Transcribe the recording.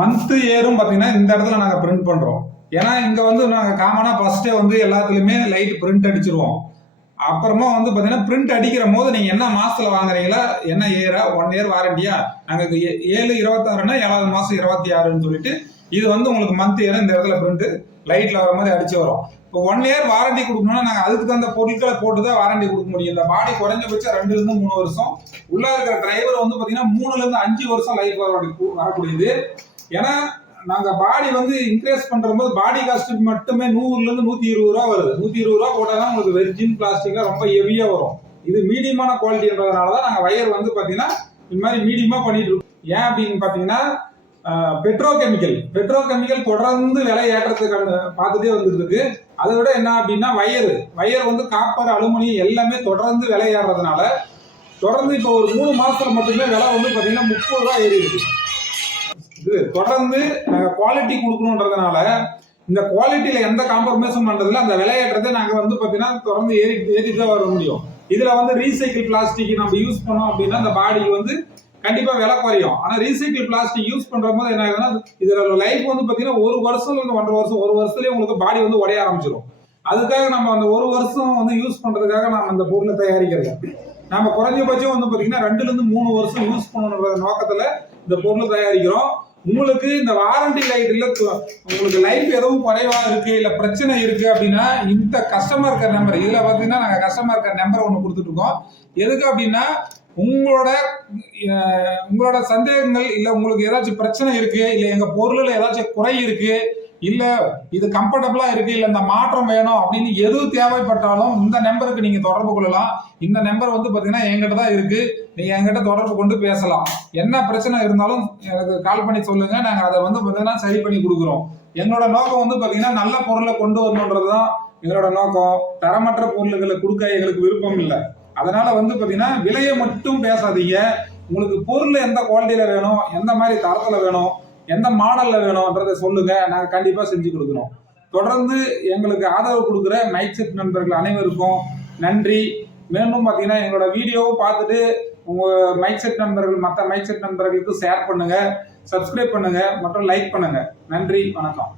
Month இயரும் பார்த்தீங்கன்னா இந்த இடத்துல நாங்கள் பிரிண்ட் பண்ணுறோம். ஏன்னா இங்கே வந்து நாங்கள் காமனாக ஃபர்ஸ்டே வந்து எல்லாத்துலேயுமே லைட் பிரிண்ட் அடிச்சிருவோம். அப்புறமா வந்து பார்த்தீங்கன்னா பிரிண்ட் அடிக்கிற போது நீங்கள் என்ன மாதத்தில் வாங்குறீங்களா, என்ன இயரா, 1 இயர் வாரண்டியா, நாங்கள் 7/26னா 7வது மாதம் 26ன்னு சொல்லிட்டு இது வந்து உங்களுக்கு மந்த் இயர் இந்த இடத்துல பிரிண்ட் லைட்டில் வர மாதிரி அடிச்சு வரும். இப்போ 1 இயர் வாரண்டி கொடுக்கணும்னா நாங்கள் அதுக்கு தகுந்த பொருட்களை போட்டு தான் வாரண்டி கொடுக்க முடியும். இந்த பாடி குறைஞ்சபட்சம் 2லேருந்து 3 வருஷம், உள்ள இருக்கிற டிரைவர் வந்து பார்த்தீங்கன்னா 3லேருந்து 5 வருஷம் லைஃப் வரக்கூடியது. ஏன்னா நாங்கள் பாடி வந்து இன்க்ரீஸ் பண்ணுற போது பாடி காஸ்ட் மட்டுமே 100லேருந்து 120 ரூபா வருது. 120 ரூபா போட்டால் தான் உங்களுக்கு வெர்ஜின் பிளாஸ்டிக்ல ரொம்ப ஹெவியாக வரும். இது மீடியமான குவாலிட்டின்றதுனால தான் நாங்கள் வயர் வந்து பார்த்தீங்கன்னா இந்த மாதிரி மீடியமாக பண்ணிட்டு இருக்கோம். ஏன் அப்படின்னு பார்த்தீங்கன்னா பெட்ரோகெமிக்கல் தொடர்ந்து விலை ஏற்றத்துக்கு பார்த்துட்டே வந்துட்டு இருக்கு. அதை விட என்ன அப்படின்னா வயர் வந்து காப்பர், அலுமினியம் எல்லாமே தொடர்ந்து விலை ஏறதுனால தொடர்ந்து இப்போ ஒரு 3 மாசத்துல மட்டுமே விலை வந்து பார்த்தீங்கன்னா 30 ரூபா ஏறி இருக்கு. இது தொடர்ந்து நாங்கள் குவாலிட்டி கொடுக்கணுன்றதுனால இந்த குவாலிட்டியில எந்த காம்ப்ரமைஸும் பண்றதுல அந்த விலையேற்றத்தை நாங்கள் வந்து பார்த்தீங்கன்னா தொடர்ந்து ஏறிட்டு தான் வர முடியும். இதுல வந்து ரீசைக்கிள் பிளாஸ்டிக் நம்ம யூஸ் பண்ணோம் அப்படின்னா அந்த பாடிக்கு வந்து கண்டிப்பா விலை குறையும். ஆனா ரீசைக்கிள் பிளாஸ்டிக் யூஸ் பண்ற போது என்ன ஆகுதுன்னா இதோட லைஃப் வந்து பாத்தீங்கன்னா 1 வருஷம் இல்ல 1.5 வருஷம், 1 வருஷத்துலயே உங்களுக்கு பாடி வந்து உடைய ஆரம்பிச்சிடும். அதுக்காக நம்ம அந்த 1 வருஷம் வந்து யூஸ் பண்றதுக்காக நம்ம அந்த பொருளை தயாரிக்கிறது. நம்ம குறைஞ்சபட்சம் வந்து பாத்தீங்கன்னா 2லேருந்து 3 வருஷம் யூஸ் பண்ணணுன்ற நோக்கத்துல இந்த பொருளை தயாரிக்கிறோம். உங்களுக்கு இந்த வாரண்டி லைட்ல உங்களுக்கு லைஃப் எதுவும் குறைவா இருக்கு இல்ல பிரச்சனை இருக்கு அப்படின்னா இந்த கஸ்டமர் கேர் நம்பர், இதுல பாத்தீங்கன்னா நாங்க கஸ்டமர் கேர் நம்பர் ஒன்று கொடுத்துட்டு இருக்கோம். எதுக்கு அப்படின்னா உங்களோட சந்தேகங்கள் இல்ல உங்களுக்கு ஏதாச்சும் பிரச்சனை இருக்கு, இல்ல எங்க பொருள்ல ஏதாச்சும் குறை இருக்கு, இல்ல இது கம்ஃபர்டபுளா இருக்கு, இல்ல இந்த மாற்றம் வேணும் அப்படின்னு எது தேவைப்பட்டாலும் இந்த நம்பருக்கு நீங்க தொடர்பு கொள்ளலாம். இந்த நம்பர் வந்து பாத்தீங்கன்னா என்கிட்ட தான் இருக்கு. நீங்க என்கிட்ட தொடர்பு கொண்டு பேசலாம். என்ன பிரச்சனை இருந்தாலும் எனக்கு கால் பண்ணி சொல்லுங்க. நாங்க அதை வந்து பாத்தீங்கன்னா சரி பண்ணி கொடுக்குறோம். எங்களோட நோக்கம் வந்து பாத்தீங்கன்னா நல்ல பொருளை கொண்டு வரணுன்றதுதான் எங்களோட நோக்கம். தரமற்ற பொருள்களை கொடுக்க எங்களுக்கு விருப்பம் இல்லை. அதனால வந்து பாத்தீங்கன்னா விலையை மட்டும் பேசாதீங்க. உங்களுக்கு பொருள் எந்த குவாலிட்டியில வேணும், எந்த மாதிரி தரத்துல வேணும், எந்த மாடல்ல வேணும்ன்றதை சொல்லுங்க. நாங்க கண்டிப்பா செஞ்சு கொடுக்குறோம். தொடர்ந்து எங்களுக்கு ஆதரவு கொடுக்குற மைக் செட் நண்பர்கள் அனைவருக்கும் நன்றி. மேலும் பாத்தீங்கன்னா எங்களோட வீடியோவை பார்த்துட்டு உங்க மைக் செட் நண்பர்கள் மற்ற மைக் செட் நண்பர்களுக்கு ஷேர் பண்ணுங்க, சப்ஸ்கிரைப் பண்ணுங்க மற்றும் லைக் பண்ணுங்க. நன்றி, வணக்கம்.